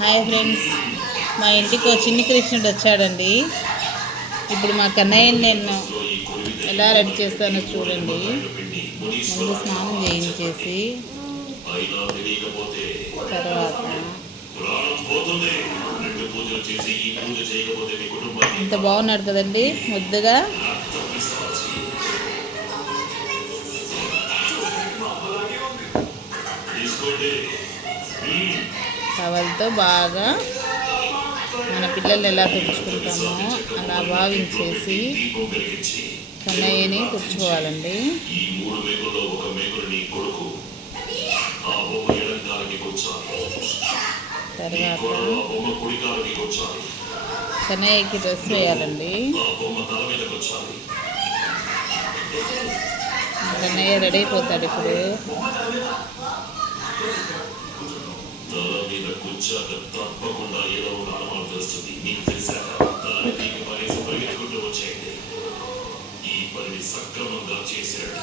Hi friends, మా ఇంటికి చిన్ని కృష్ణుడు వచ్చాడండి. ఇప్పుడు మా కన్నయ్యని నేను ఎలా రెడీ చేస్తానో చూడండి. ముందు స్నానం చేయించేసి తర్వాత ఇంత బాగున్నాడు కదండి ముద్దుగా. టవల్తో బాగా మన పిల్లలు ఎలా తుడుచుకుంటామో అలా భావించేసి కన్నయ్యని తుడుచుకోవాలండి. తర్వాత కన్నయ్యకి డ్రెస్ వేయాలండి. కన్నయ్య రెడీ అయిపోతాడు ఇప్పుడు. తప్పకుండా ఏదో ఒక అనుమానం తెలుస్తుంది. మీకు తెలిసాక దాన్ని మీకు పనేసి పరిగెత్తుకుంటూ వచ్చేయండి. ఈ పనిని సక్రమంగా చేశాడు.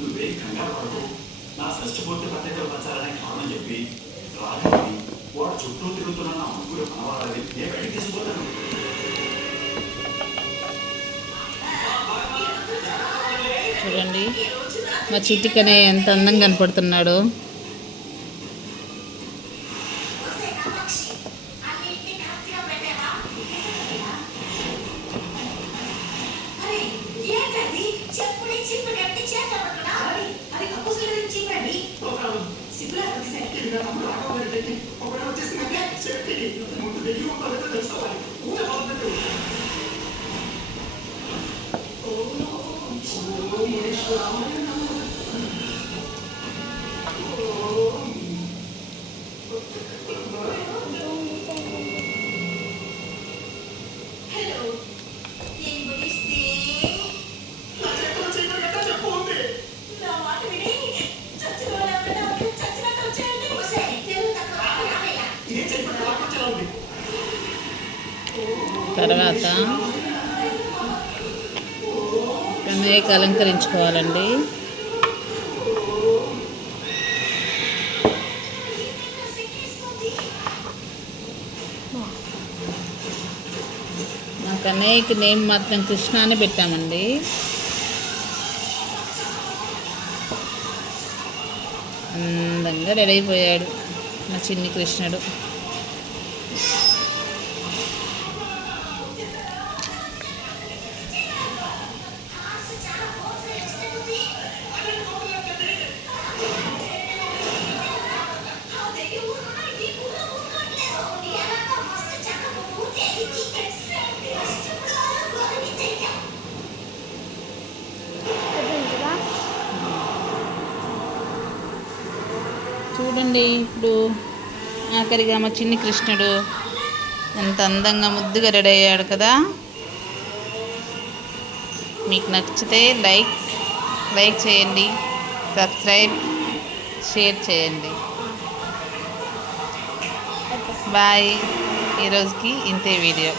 నువ్వే కంగారు పడకు. నా షష్టిపూర్తి పద్ధతిలో పంచాలని కారణం చెప్పి రాజుని వాడు చుట్టూ తిరుగుతున్న నా ముగ్గురు మనవాళ్ళని ఏ బయటికి తీసుకుపోతాను. చూడండి మా చిట్టికనే ఎంత అందంగా కనపడుతున్నాడు. తర్వాత కన్నయ్యకి అలంకరించుకోవాలండి. మా కన్నయ్యకి నేమ్ మాత్రం కృష్ణ అని పెట్టామండి. అందంగా రెడీ అయిపోయాడు మా చిన్ని కృష్ణుడు. చూడండి ఇప్పుడు ఆఖరిగా మా చిన్ని కృష్ణుడు ఎంత అందంగా ముద్దుగా రెడీ అయ్యాడు కదా. మీకు నచ్చితే లైక్ చేయండి, సబ్స్క్రైబ్, షేర్ చేయండి. బాయ్. ఈరోజుకి ఇంతే వీడియో.